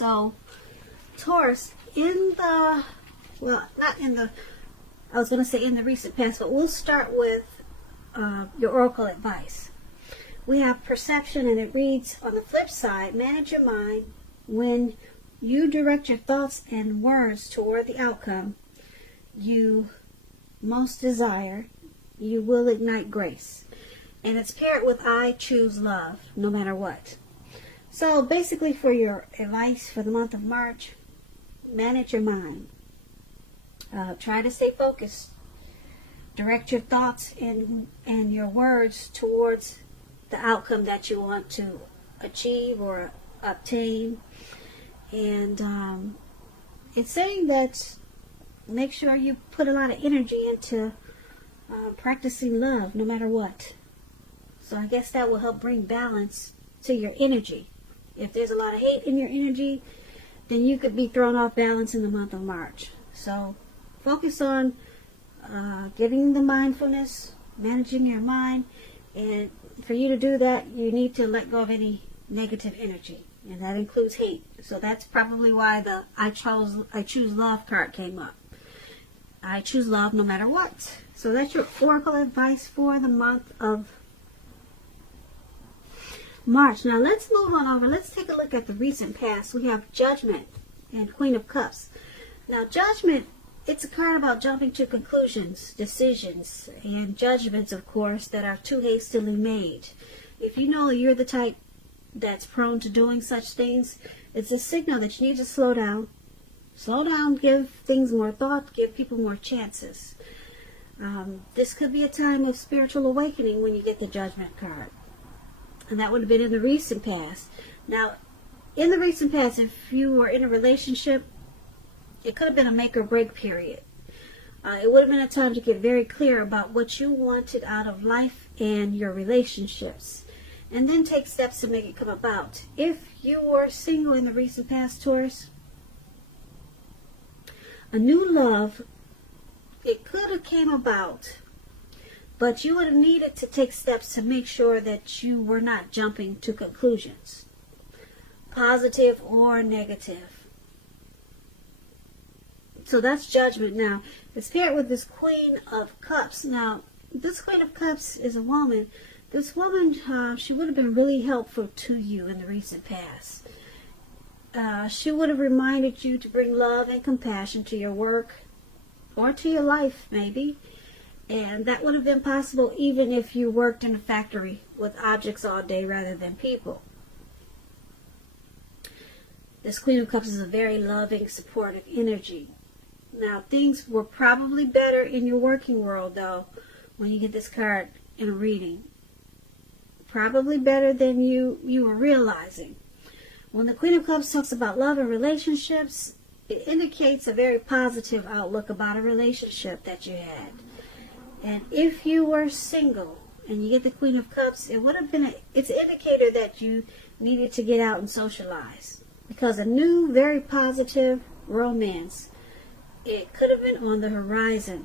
So, Taurus, in the, well, not in the, I was going to say in the recent past, but we'll start with your oracle advice. We have perception, and it reads, on the flip side, manage your mind. When you direct your thoughts and words toward the outcome you most desire, you will ignite grace. And it's paired with I choose love, no matter what. So basically, for your advice for the month of March, manage your mind. Try to stay focused. Direct your thoughts and your words towards the outcome that you want to achieve or obtain. And it's saying that make sure you put a lot of energy into practicing love, no matter what. So I guess that will help bring balance to your energy. If there's a lot of hate in your energy, then you could be thrown off balance in the month of March. So focus on getting the mindfulness, managing your mind, and for you to do that, you need to let go of any negative energy, and that includes hate. So that's probably why the I choose love card came up. I choose love no matter what. So that's your oracle advice for the month of March. Now let's move on over. Let's take a look at the recent past. We have Judgment and Queen of Cups. Now Judgment, it's a card about jumping to conclusions, decisions, and judgments, of course, that are too hastily made. If you know you're the type that's prone to doing such things, it's a signal that you need to slow down. Slow down, give things more thought, give people more chances. This could be a time of spiritual awakening when you get the Judgment card. And that would have been in the recent past. Now, in the recent past, if you were in a relationship, it could have been a make or break period. It would have been a time to get very clear about what you wanted out of life and your relationships, and then take steps to make it come about. If you were single in the recent past, Taurus, a new love, it could have came about, but you would have needed to take steps to make sure that you were not jumping to conclusions, positive or negative. So that's Judgment. Now, it's paired with this Queen of Cups. Now, this Queen of Cups is a woman. This woman, she would have been really helpful to you in the recent past. She would have reminded you to bring love and compassion to your work or to your life, maybe. And that would have been possible even if you worked in a factory with objects all day rather than people. This Queen of Cups is a very loving, supportive energy. Now, things were probably better in your working world, though, when you get this card in a reading. Probably better than you were realizing. When the Queen of Cups talks about love and relationships, it indicates a very positive outlook about a relationship that you had. And if you were single and you get the Queen of Cups, it would have been it's an indicator that you needed to get out and socialize. Because a new, very positive romance, it could have been on the horizon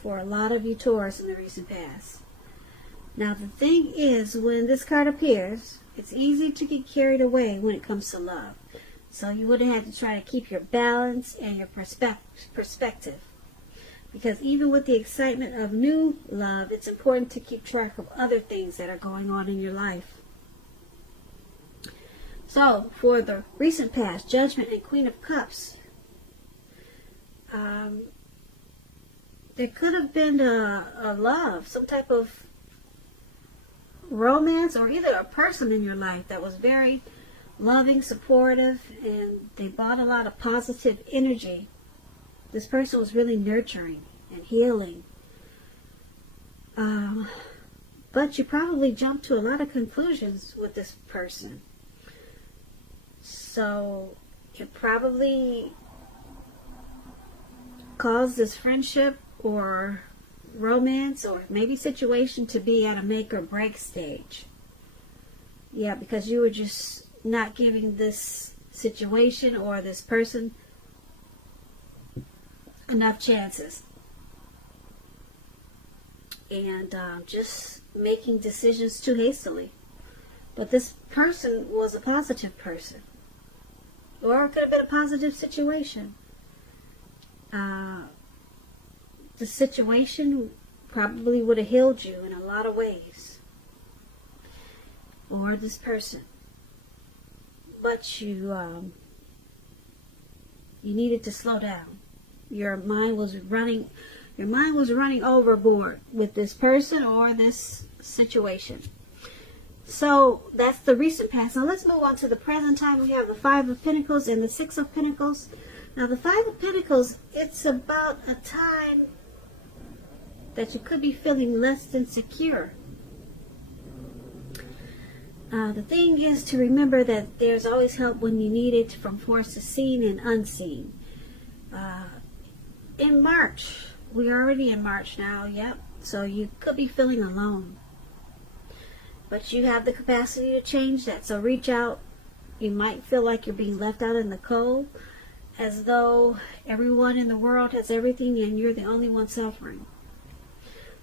for a lot of you Taurus in the recent past. Now the thing is, when this card appears, it's easy to get carried away when it comes to love. So you would have had to try to keep your balance and your perspective. Because even with the excitement of new love, it's important to keep track of other things that are going on in your life. So, for the recent past, Judgment and Queen of Cups, there could have been a love, some type of romance, or either a person in your life that was very loving, supportive, and they brought a lot of positive energy. This person was really nurturing and healing. But you probably jumped to a lot of conclusions with this person. So it probably caused this friendship or romance or maybe situation to be at a make or break stage. Yeah, because you were just not giving this situation or this person enough chances. And just making decisions too hastily. But this person was a positive person. Or it could have been a positive situation. The situation probably would have healed you in a lot of ways. Or this person. But you needed to slow down. Your mind was running overboard with this person or this situation. So that's the recent past. Now let's move on to the present time. We have the Five of Pentacles and the Six of Pentacles. Now the Five of Pentacles, it's about a time that you could be feeling less than secure. The thing is to remember that there's always help when you need it, from forces seen and unseen. In March, we're already in March now, yep. So you could be feeling alone. But you have the capacity to change that. So reach out. You might feel like you're being left out in the cold, as though everyone in the world has everything and you're the only one suffering.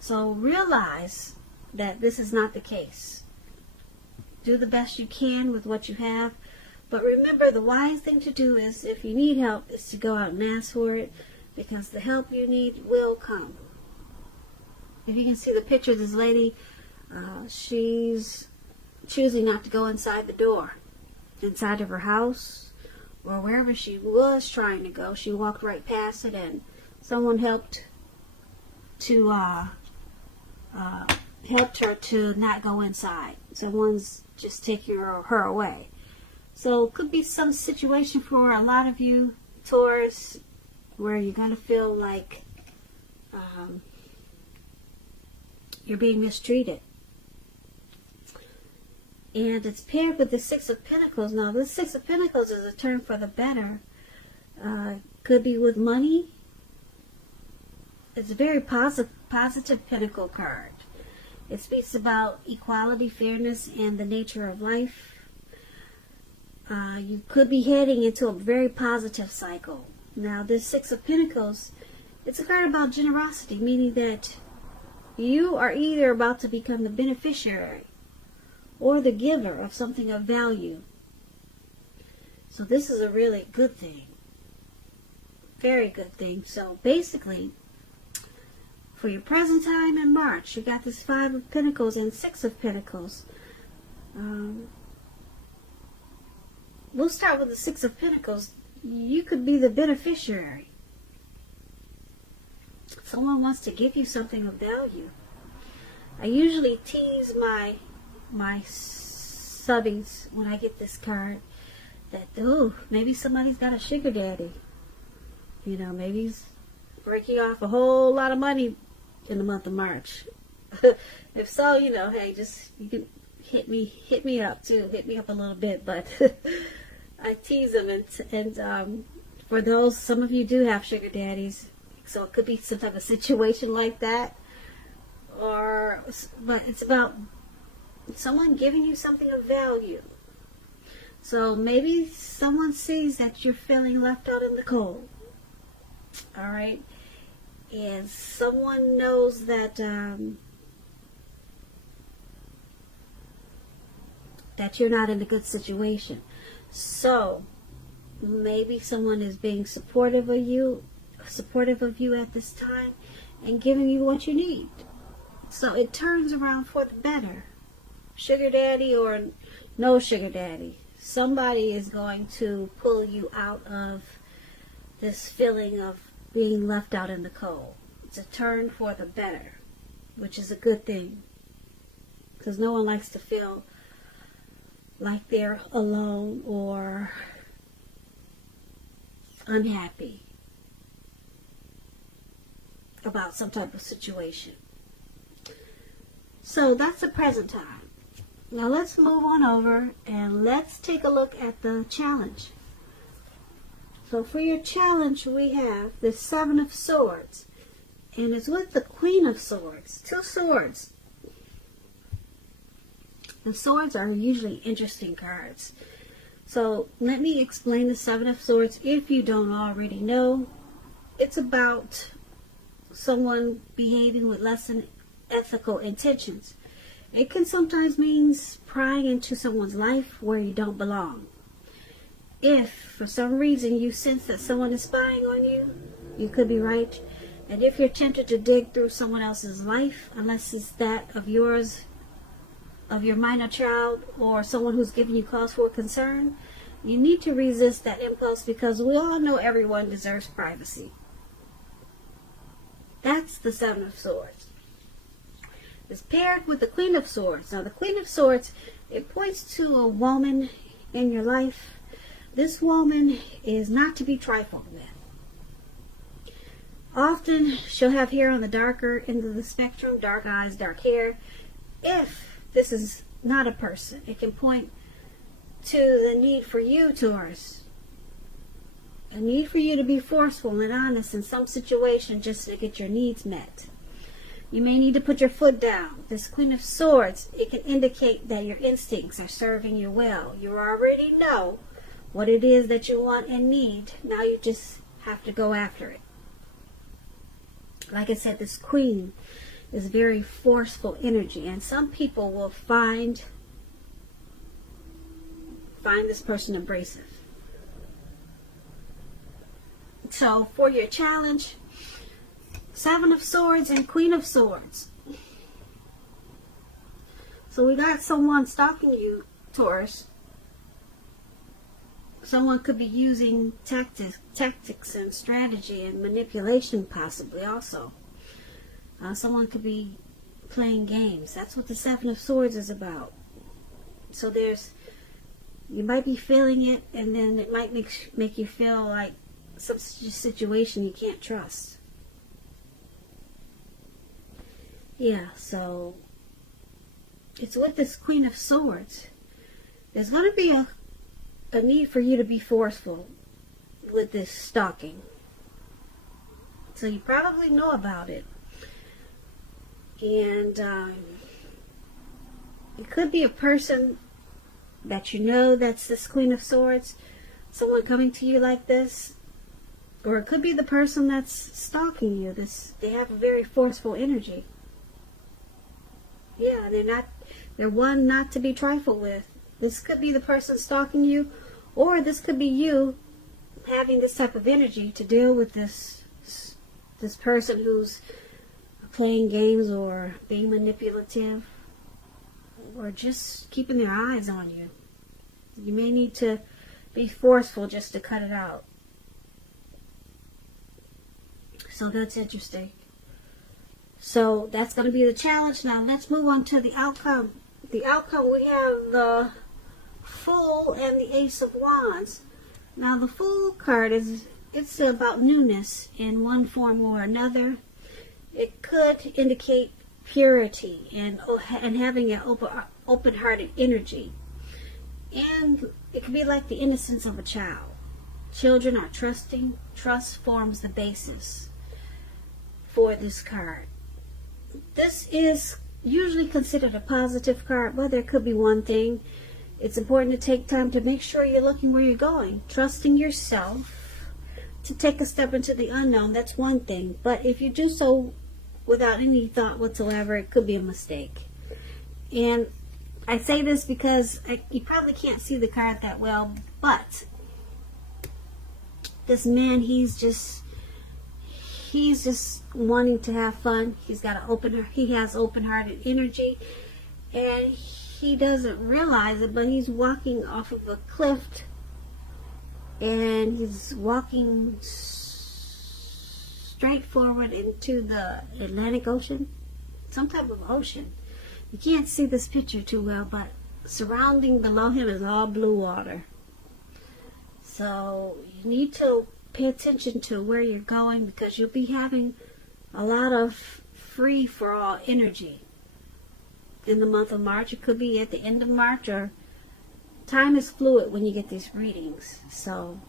So realize that this is not the case. Do the best you can with what you have. But remember, the wise thing to do is, if you need help, is to go out and ask for it, because the help you need will come. If you can see the picture of this lady, she's choosing not to go inside the door, inside of her house, or wherever she was trying to go. She walked right past it, and someone helped her to not go inside. Someone's just taking her away. So it could be some situation for a lot of you, Taurus, where you're going to feel like you're being mistreated. And it's paired with the Six of Pentacles. Now, this Six of Pentacles is a turn for the better. Could be with money. It's a very positive Pentacle card. It speaks about equality, fairness, and the nature of life. You could be heading into a very positive cycle. Now, this Six of Pentacles, it's a card about generosity, meaning that you are either about to become the beneficiary or the giver of something of value. So this is a really good thing. Very good thing. So basically, for your present time in March, you got this Five of Pentacles and Six of Pentacles. We'll start with the Six of Pentacles. You could be the beneficiary. Someone wants to give you something of value. I usually tease my subbies when I get this card that, oh, maybe somebody's got a sugar daddy. You know, maybe he's breaking off a whole lot of money in the month of March. If so, you know, hey, just, you can hit me up too. Hit me up a little bit, but I tease them, and for those, some of you do have sugar daddies, so it could be some type of situation like that, but it's about someone giving you something of value. So maybe someone sees that you're feeling left out in the cold. All right, and someone knows that that you're not in a good situation. So maybe someone is being supportive of you at this time and giving you what you need. So it turns around for the better. Sugar daddy or no sugar daddy, somebody is going to pull you out of this feeling of being left out in the cold. It's a turn for the better, which is a good thing, because no one likes to feel like they're alone or unhappy about some type of situation. So that's the present time. Now let's move on over and let's take a look at the challenge. So for your challenge, we have the Seven of Swords, and it's with the Queen of Swords. Two swords. The swords are usually interesting cards. So let me explain the Seven of Swords if you don't already know. It's about someone behaving with less than ethical intentions. It can sometimes mean prying into someone's life where you don't belong. if for some reason you sense that someone is spying on you, you could be right. And if you're tempted to dig through someone else's life, unless it's that of yours, of your minor child, or someone who's giving you cause for concern, you need to resist that impulse, because we all know everyone deserves privacy. That's the Seven of Swords. It's paired with the Queen of Swords. Now the Queen of Swords, it points to a woman in your life. This woman is not to be trifled with. Often she'll have hair on the darker end of the spectrum, dark eyes, dark hair. If this is not a person, it can point to the need for you, Taurus. A need for you to be forceful and honest in some situation just to get your needs met. You may need to put your foot down. This Queen of Swords, it can indicate that your instincts are serving you well. You already know what it is that you want and need. Now you just have to go after it. Like I said, this Queen is very forceful energy, and some people will find this person abrasive. So for your challenge, Seven of Swords and Queen of Swords. So we got someone stalking you, Taurus. Someone could be using tactics and strategy and manipulation, possibly also. Someone could be playing games. That's what the Seven of Swords is about. So you might be feeling it, and then it might make you feel like some situation you can't trust. Yeah, so it's with this Queen of Swords. There's going to be a need for you to be forceful with this stalking. So you probably know about it. And it could be a person that you know that's this Queen of Swords, someone coming to you like this, or it could be the person that's stalking you. They have a very forceful energy. Yeah, they're one not to be trifled with. This could be the person stalking you, or this could be you having this type of energy to deal with this person who's playing games or being manipulative, or just keeping their eyes on you. You may need to be forceful just to cut it out. So that's interesting. So that's going to be the challenge. Now let's move on to the outcome. The outcome, we have the Fool and the Ace of Wands. Now the Fool card it's about newness in one form or another. It could indicate purity and having an open-hearted energy. And it could be like the innocence of a child. Children are trusting. Trust forms the basis for this card. This is usually considered a positive card, but there could be one thing. It's important to take time to make sure you're looking where you're going. Trusting yourself to take a step into the unknown, that's one thing. But if you do so without any thought whatsoever, it could be a mistake. And I say this because you probably can't see the card that well, but this man, he's just wanting to have fun. He has open-hearted energy, and he doesn't realize it, but he's walking off of a cliff, and he's walking straight forward into the Atlantic Ocean, some type of ocean. You can't see this picture too well, but surrounding below him is all blue water. So you need to pay attention to where you're going, because you'll be having a lot of free-for-all energy in the month of March. It could be at the end of March, or time is fluid when you get these readings. So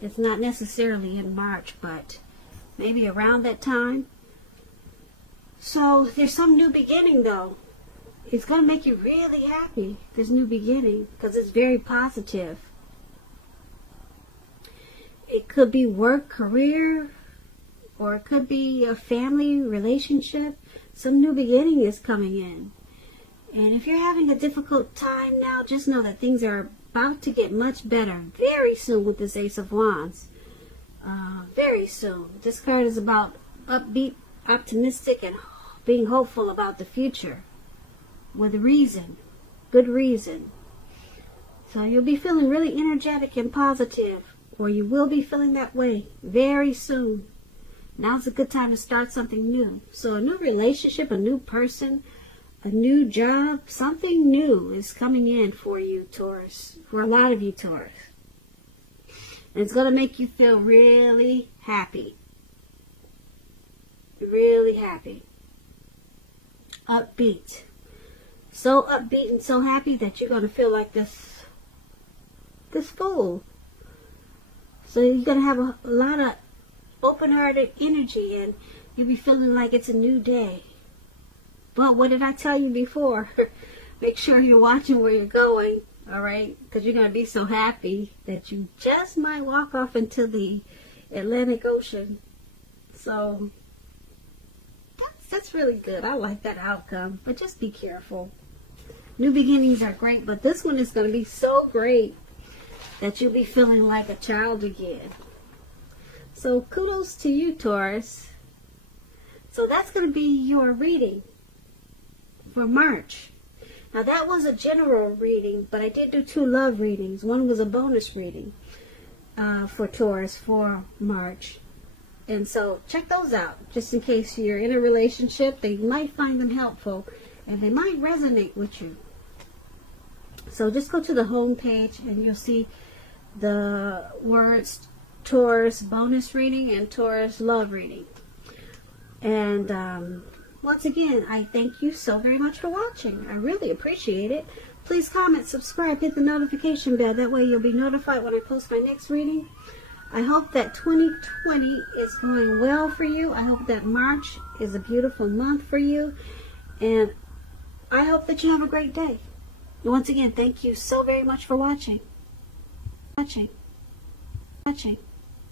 it's not necessarily in March, but maybe around that time. So there's some new beginning, though. It's going to make you really happy, this new beginning, because it's very positive. It could be work, career, or it could be a family relationship. Some new beginning is coming in. And if you're having a difficult time now, just know that things are about to get much better very soon with this Ace of Wands. Very soon. This card is about upbeat, optimistic, and being hopeful about the future with reason, good reason. So you'll be feeling really energetic and positive, or you will be feeling that way very soon. Now's a good time to start something new. So a new relationship, a new person, a new job, something new is coming in for you, Taurus, for a lot of you, Taurus. And it's going to make you feel really happy. Really happy. Upbeat. So upbeat and so happy that you're going to feel like this fool. So you're going to have a lot of open-hearted energy, and you'll be feeling like it's a new day. But what did I tell you before? Make sure you're watching where you're going, all right? Because you're going to be so happy that you just might walk off into the Atlantic Ocean. So that's really good. I like that outcome. But just be careful. New beginnings are great, but this one is going to be so great that you'll be feeling like a child again. So kudos to you, Taurus. So that's going to be your reading for March. Now that was a general reading, but I did do 2 love readings. One was a bonus reading for Taurus for March. And so check those out, just in case you're in a relationship. They might find them helpful, and they might resonate with you. So just go to the home page, and you'll see the words Taurus bonus reading and Taurus love reading. And once again, I thank you so very much for watching. I really appreciate it. Please comment, subscribe, hit the notification bell. That way you'll be notified when I post my next reading. I hope that 2020 is going well for you. I hope that March is a beautiful month for you. And I hope that you have a great day. Once again, thank you so very much for watching. Watching.